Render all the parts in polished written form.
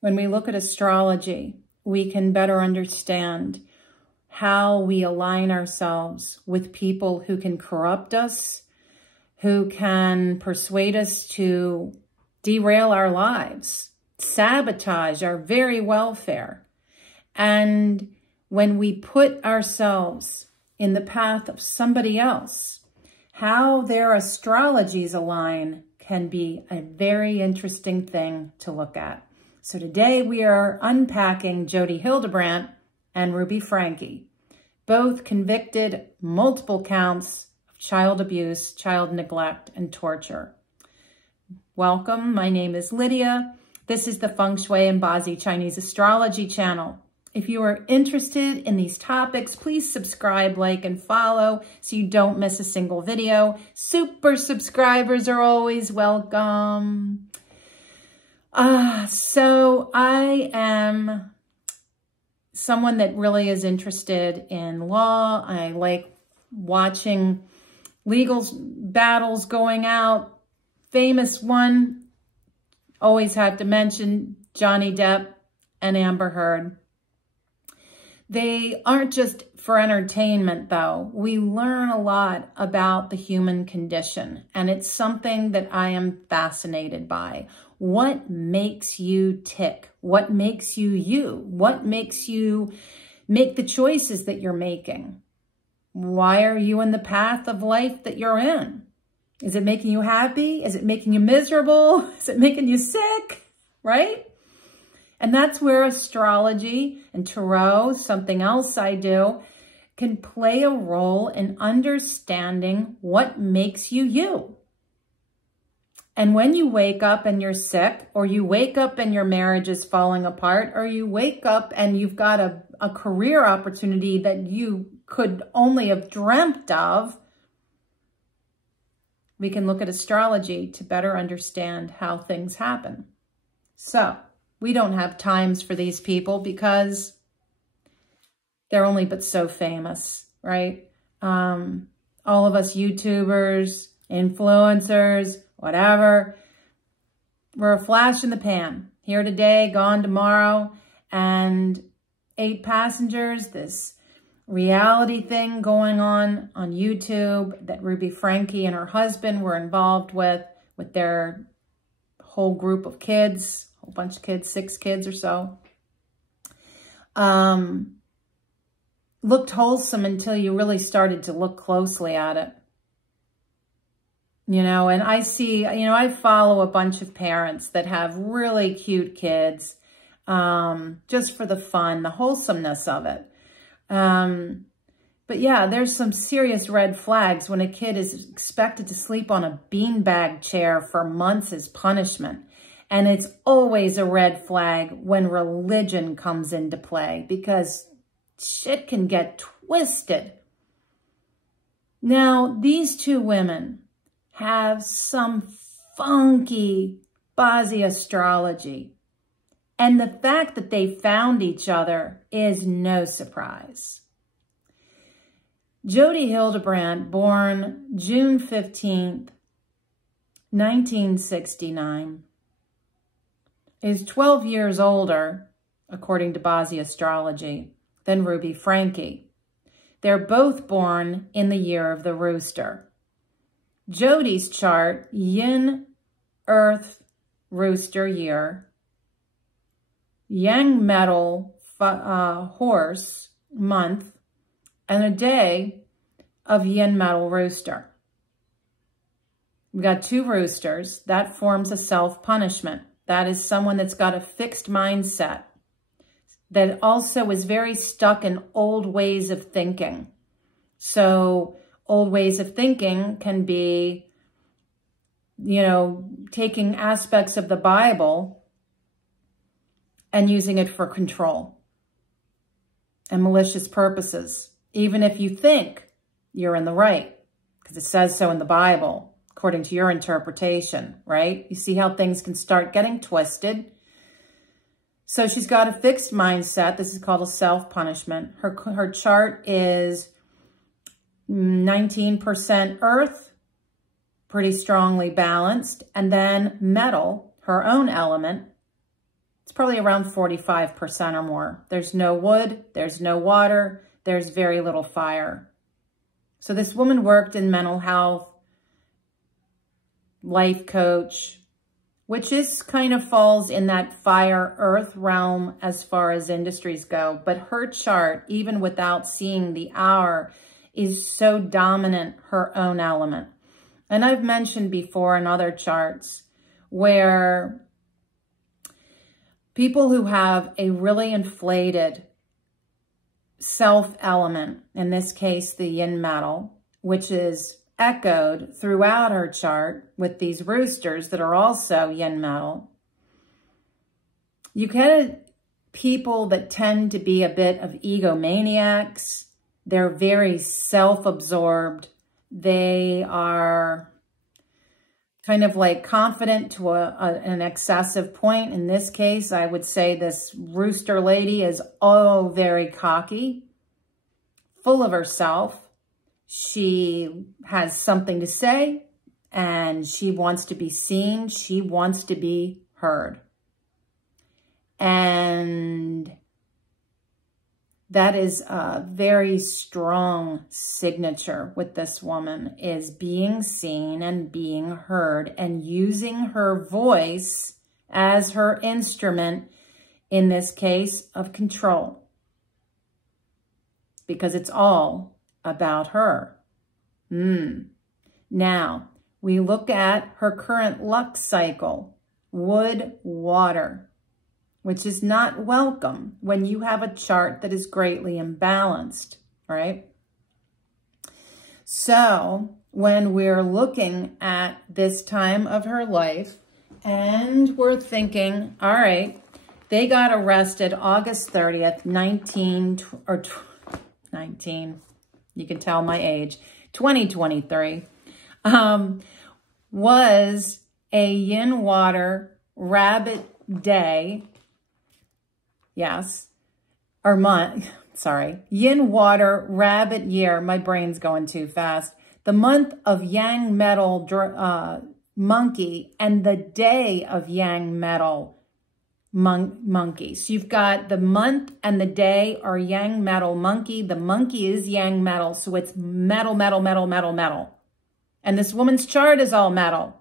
When we look at astrology, we can better understand how we align ourselves with people who can corrupt us, who can persuade us to derail our lives, sabotage our very welfare. And when we put ourselves in the path of somebody else, how their astrologies align can be a very interesting thing to look at. So today we are unpacking Jodi Hildebrandt and Ruby Franke, both convicted multiple counts of child abuse, child neglect, and torture. Welcome, my name is Lydia. This is the Feng Shui and Bazi Chinese Astrology channel. If you are interested in these topics, please subscribe, like, and follow so you don't miss a single video. Super subscribers are always welcome. So I am someone that really is interested in law. I like watching legal battles going out. Famous one, always have to mention Johnny Depp and Amber Heard. They aren't just for entertainment, though. We learn a lot about the human condition, and it's something that I am fascinated by. What makes you tick? What makes you you? What makes you make the choices that you're making? Why are you in the path of life that you're in? Is it making you happy? Is it making you miserable? Is it making you sick? Right? And that's where astrology and tarot, something else I do, can play a role in understanding what makes you you. And when you wake up and you're sick, or you wake up and your marriage is falling apart, or you wake up and you've got a career opportunity that you could only have dreamt of, we can look at astrology to better understand how things happen. So we don't have times for these people because they're only but so famous, right? All of us YouTubers, influencers, whatever, we're a flash in the pan. Here today, gone tomorrow, and 8 passengers, this reality thing going on YouTube that Ruby Franke and her husband were involved with their whole group of kids, a whole bunch of kids, 6 kids or so. Looked wholesome until you really started to look closely at it. You know, and I see, you know, I follow a bunch of parents that have really cute kids, just for the fun, the wholesomeness of it. But yeah, there's some serious red flags when a kid is expected to sleep on a beanbag chair for months as punishment. And it's always a red flag when religion comes into play, because shit can get twisted. Now, these 2 women have some funky Bazi astrology. And the fact that they found each other is no surprise. Jodi Hildebrandt, born June 15th, 1969, is 12 years older, according to Bazi astrology, than Ruby Franke. They're both born in the year of the rooster. Jodi's chart, yin, earth, rooster year, yang metal, horse, month, and a day of yin metal rooster. We've got 2 roosters. That forms a self-punishment. That is someone that's got a fixed mindset, that also is very stuck in old ways of thinking. So old ways of thinking can be, you know, taking aspects of the Bible and using it for control and malicious purposes, even if you think you're in the right, because it says so in the Bible, according to your interpretation, right? You see how things can start getting twisted. So she's got a fixed mindset. This is called a self-punishment. Her chart is 19% earth, pretty strongly balanced, and then metal, her own element, It's probably around 45% or more. There's no wood, there's no water, there's very little fire. So this woman worked in mental health, life coach, which is kind of falls in that fire earth realm as far as industries go. But her chart, even without seeing the hour, is so dominant her own element. And I've mentioned before in other charts where people who have a really inflated self element, in this case, the yin metal, which is echoed throughout her chart with these roosters that are also yin metal. You get people that tend to be a bit of egomaniacs. They're very self-absorbed. They are kind of like confident to an excessive point. In this case, I would say this rooster lady is very cocky, full of herself. She has something to say and she wants to be seen. She wants to be heard. And that is a very strong signature with this woman, is being seen and being heard and using her voice as her instrument, in this case, of control. Because it's all about her. Now, we look at her current luck cycle, wood, water, which is not welcome when you have a chart that is greatly imbalanced, right? So when we're looking at this time of her life and we're thinking, all right, they got arrested August 30th, 19, you can tell my age, 2023, was a yin water rabbit day. Yes, or month, sorry, yin water rabbit year. My brain's going too fast. The month of yang metal monkey and the day of yang metal monkey. So you've got the month and the day are yang metal monkey. The monkey is yang metal. So it's metal, metal, metal, metal, metal. And this woman's chart is all metal.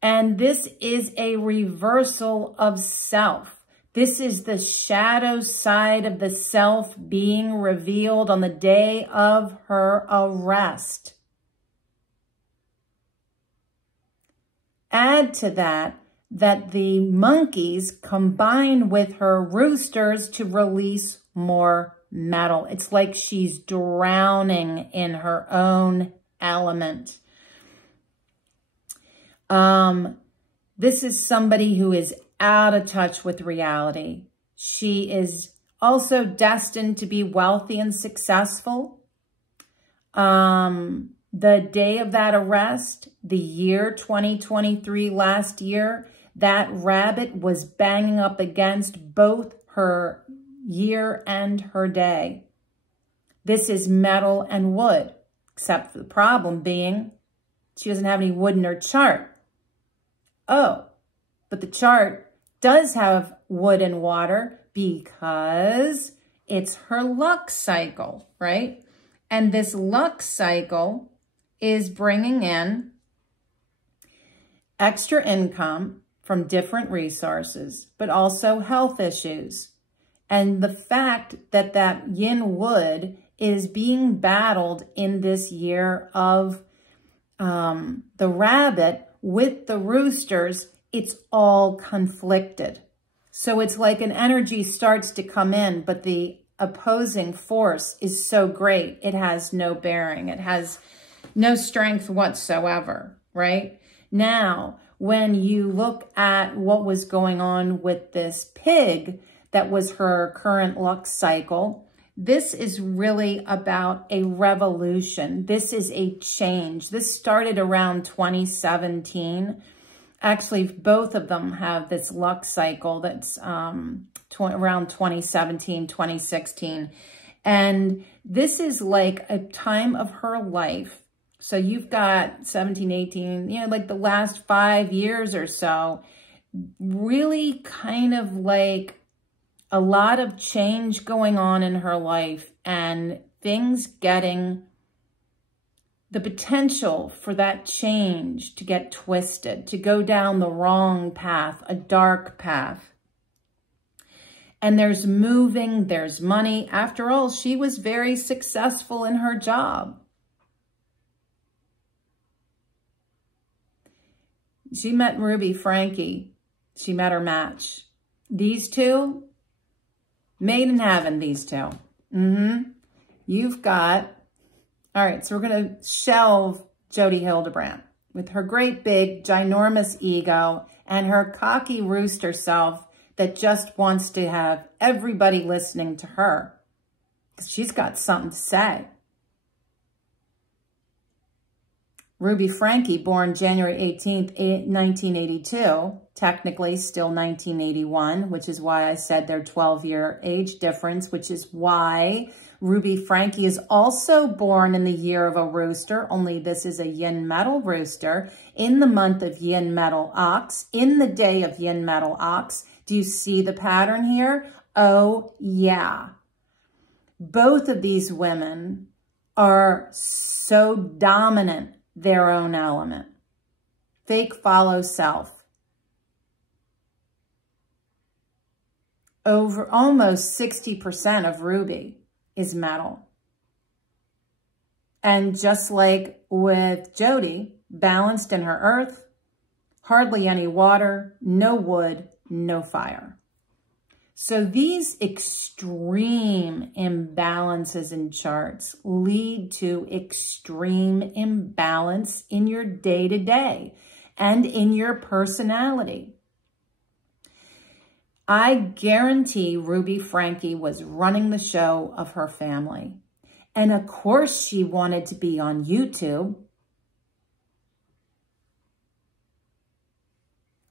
And this is a reversal of self. This is the shadow side of the self being revealed on the day of her arrest. Add to that the monkeys combine with her roosters to release more metal. It's like she's drowning in her own element. This is somebody who is out of touch with reality. She is also destined to be wealthy and successful. The day of that arrest, the year 2023, last year, that rabbit was banging up against both her year and her day. This is metal and wood, except for the problem being she doesn't have any wood in her chart. Oh, but the chart does have wood and water because it's her luck cycle, right? And this luck cycle is bringing in extra income from different resources, but also health issues. And the fact that that yin wood is being battled in this year of the rabbit with the roosters, it's all conflicted. So it's like an energy starts to come in, but the opposing force is so great, it has no bearing. It has no strength whatsoever, right? Now, when you look at what was going on with this pig that was her current luck cycle, this is really about a revolution. This is a change. This started around 2017. Actually, both of them have this luck cycle that's around 2017, 2016. And this is like a time of her life. So you've got 17, 18, like the last 5 years or so, really kind of like a lot of change going on in her life and things getting the potential for that change to get twisted, to go down the wrong path, a dark path. And there's moving, there's money. After all, she was very successful in her job. She met Ruby Franke. She met her match. These two, made in heaven, these two. You've got, all right, so we're going to shelve Jodi Hildebrandt with her great big, ginormous ego and her cocky rooster self that just wants to have everybody listening to her because she's got something to say. Ruby Franke, born January 18th, 1982, technically still 1981, which is why I said their 12-year age difference, which is why Ruby Franke is also born in the year of a rooster, only this is a yin metal rooster, in the month of yin metal ox, in the day of yin metal ox. Do you see the pattern here? Oh, yeah. Both of these women are so dominant, their own element. Fake follow self. Over almost 60% of Ruby is metal. And just like with Jodi, balanced in her earth, hardly any water, no wood, no fire. So these extreme imbalances in charts lead to extreme imbalance in your day-to-day and in your personality. I guarantee Ruby Franke was running the show of her family. And of course she wanted to be on YouTube.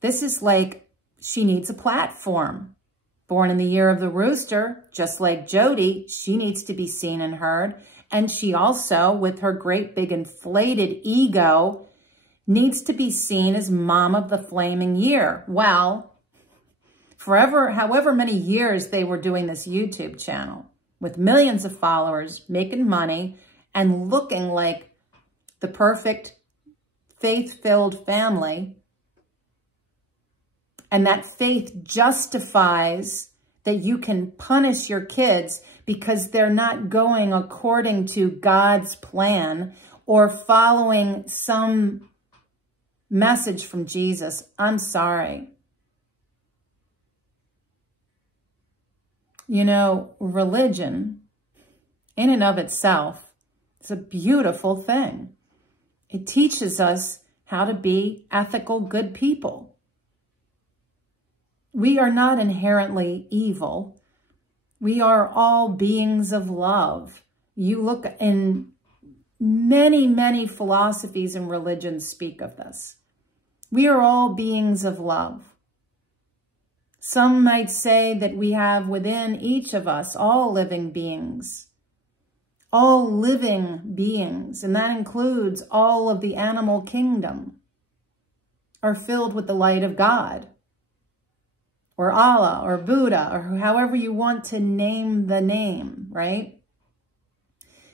This is like she needs a platform. Born in the year of the rooster, just like Jodi, she needs to be seen and heard. And she also, with her great big inflated ego, needs to be seen as mom of the flaming year. Well, however many years they were doing this YouTube channel with millions of followers, making money, and looking like the perfect faith-filled family. And that faith justifies that you can punish your kids because they're not going according to God's plan or following some message from Jesus. I'm sorry. You know, religion in and of itself is a beautiful thing. It teaches us how to be ethical, good people. We are not inherently evil. We are all beings of love. You look in many, many philosophies and religions speak of this. We are all beings of love. Some might say that we have within each of us all living beings. All living beings, and that includes all of the animal kingdom, are filled with the light of God, or Allah, or Buddha, or however you want to name the name, right?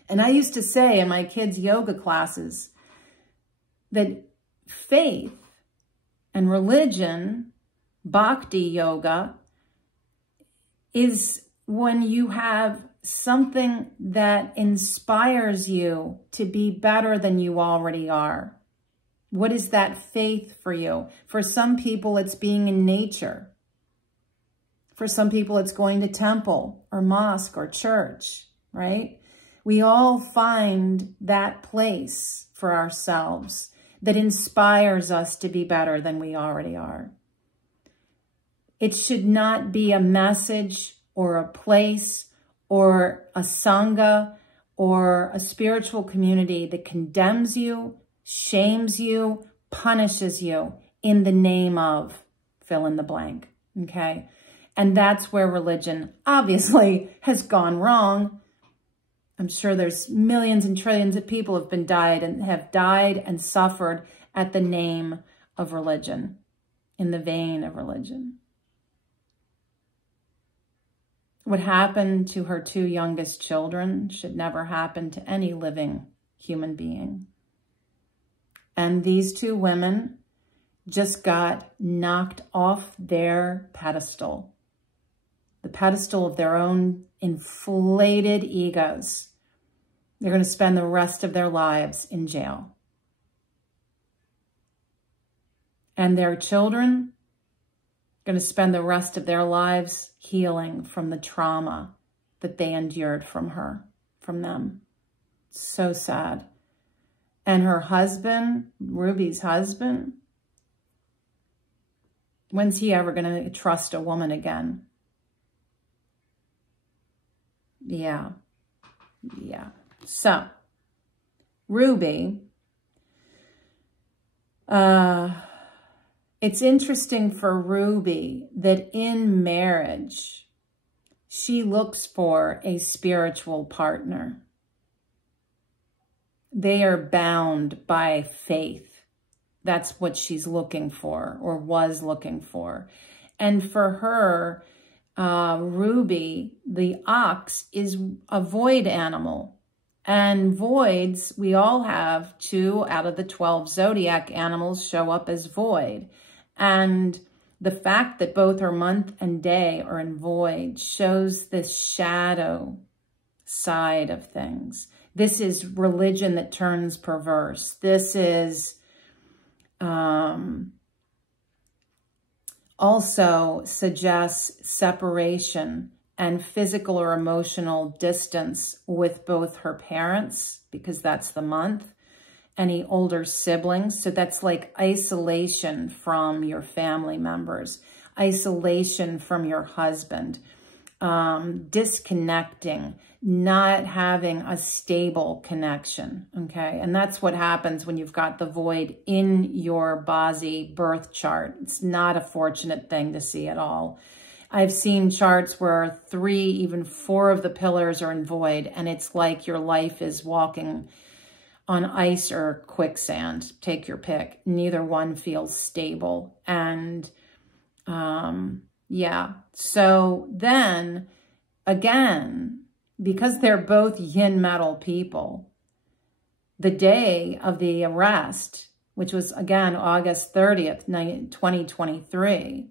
And I used to say in my kids' yoga classes that faith and religion, bhakti yoga, is when you have something that inspires you to be better than you already are. What is that faith for you? For some people, it's being in nature. For some people, it's going to temple or mosque or church, right? We all find that place for ourselves that inspires us to be better than we already are. It should not be a message or a place or a sangha or a spiritual community that condemns you, shames you, punishes you in the name of fill in the blank, okay? And that's where religion obviously has gone wrong. I'm sure there's millions and trillions of people have died and suffered at the name of religion. in the vein of religion. What happened to her 2 youngest children should never happen to any living human being. And these 2 women just got knocked off their pedestal, the pedestal of their own inflated egos. They're going to spend the rest of their lives in jail. And their children are going to spend the rest of their lives healing from the trauma that they endured from them. So sad. And her husband, Ruby's husband, when's he ever going to trust a woman again? Yeah. So, Ruby, it's interesting for Ruby that in marriage, she looks for a spiritual partner. They are bound by faith. That's what she's looking for, or was looking for. And for her, Ruby, the ox, is a void animal. And voids, we all have 2 out of the 12 zodiac animals show up as void. And the fact that both her month and day are in void shows this shadow side of things. This is religion that turns perverse. This is also suggests separation and physical or emotional distance with both her parents, because that's the month, any older siblings. So that's like isolation from your family members, isolation from your husband, disconnecting, not having a stable connection, okay? And that's what happens when you've got the void in your Bazi birth chart. It's not a fortunate thing to see at all. I've seen charts where 3, even 4 of the pillars are in void, and it's like your life is walking on ice or quicksand. Take your pick. Neither one feels stable. And yeah, so then again, because they're both yin metal people, the day of the arrest, which was again August 30th, 2023,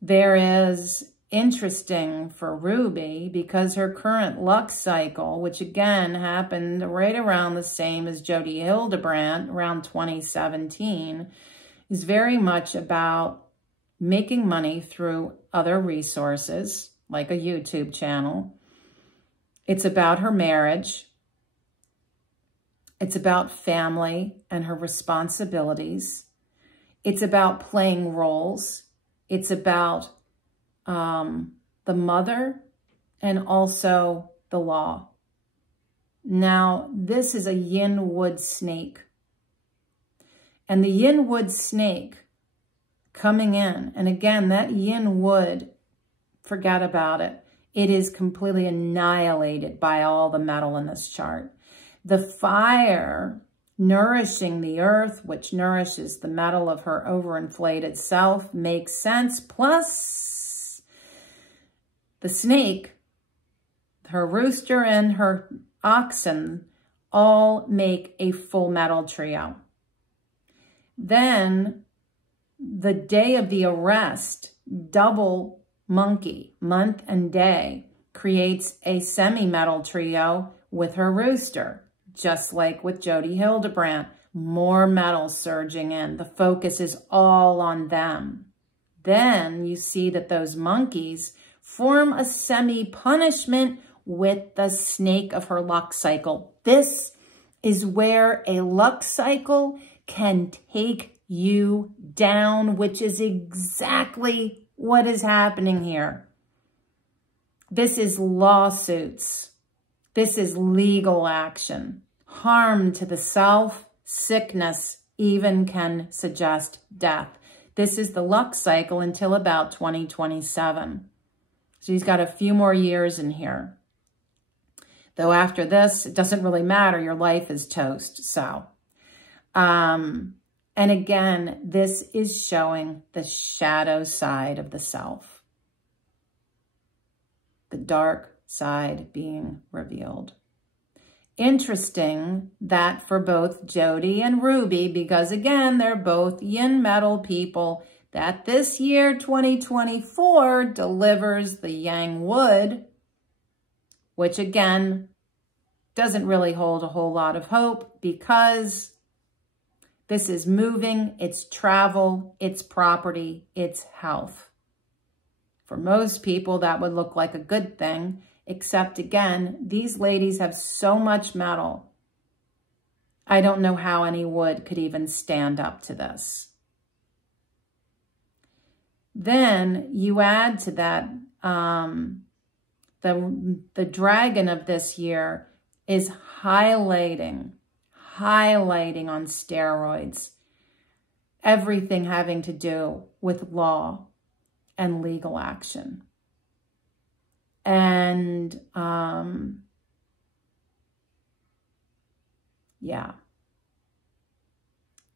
there is interesting for Ruby because her current luck cycle, which again happened right around the same as Jodi Hildebrandt, around 2017, is very much about making money through other resources, like a YouTube channel. It's about her marriage. It's about family and her responsibilities. It's about playing roles. It's about the mother and also the law. Now, this is a yin wood snake. And the yin wood snake coming in, and again, that yin wood, forget about it. It is completely annihilated by all the metal in this chart. The fire nourishing the earth, which nourishes the metal of her overinflated self, makes sense. Plus, the snake, her rooster, and her oxen all make a full metal trio. Then, the day of the arrest, double monkey, month and day, creates a semi-metal trio with her rooster. Just like with Jodi Hildebrandt, more metal surging in. The focus is all on them. Then you see that those monkeys form a semi-punishment with the snake of her luck cycle. This is where a luck cycle can take you down, which is exactly what is happening here. This is lawsuits. This is legal action. Harm to the self, sickness, even can suggest death. This is the luck cycle until about 2027. So he's got a few more years in here. Though after this, it doesn't really matter. Your life is toast. So, and And again, this is showing the shadow side of the self. The dark side being revealed. Interesting that for both Jodi and Ruby, because again, they're both yin metal people, that this year, 2024, delivers the yang wood, which again, doesn't really hold a whole lot of hope because this is moving, it's travel, it's property, it's health. For most people, that would look like a good thing. Except again, these ladies have so much metal. I don't know how any wood could even stand up to this. Then you add to that, the dragon of this year is highlighting on steroids, everything having to do with law and legal action. And, yeah,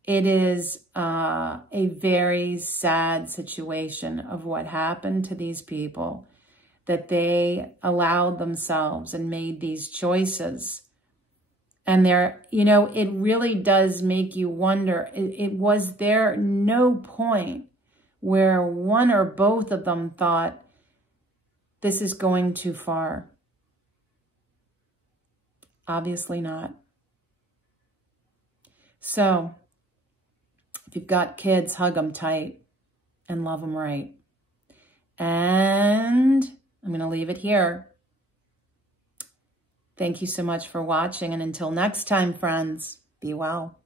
it is a very sad situation of what happened to these people, that they allowed themselves and made these choices. And there, you know, it really does make you wonder, was there no point where one or both of them thought, this is going too far? Obviously not. So, if you've got kids, hug them tight and love them right. And I'm going to leave it here. Thank you so much for watching. And until next time, friends, be well.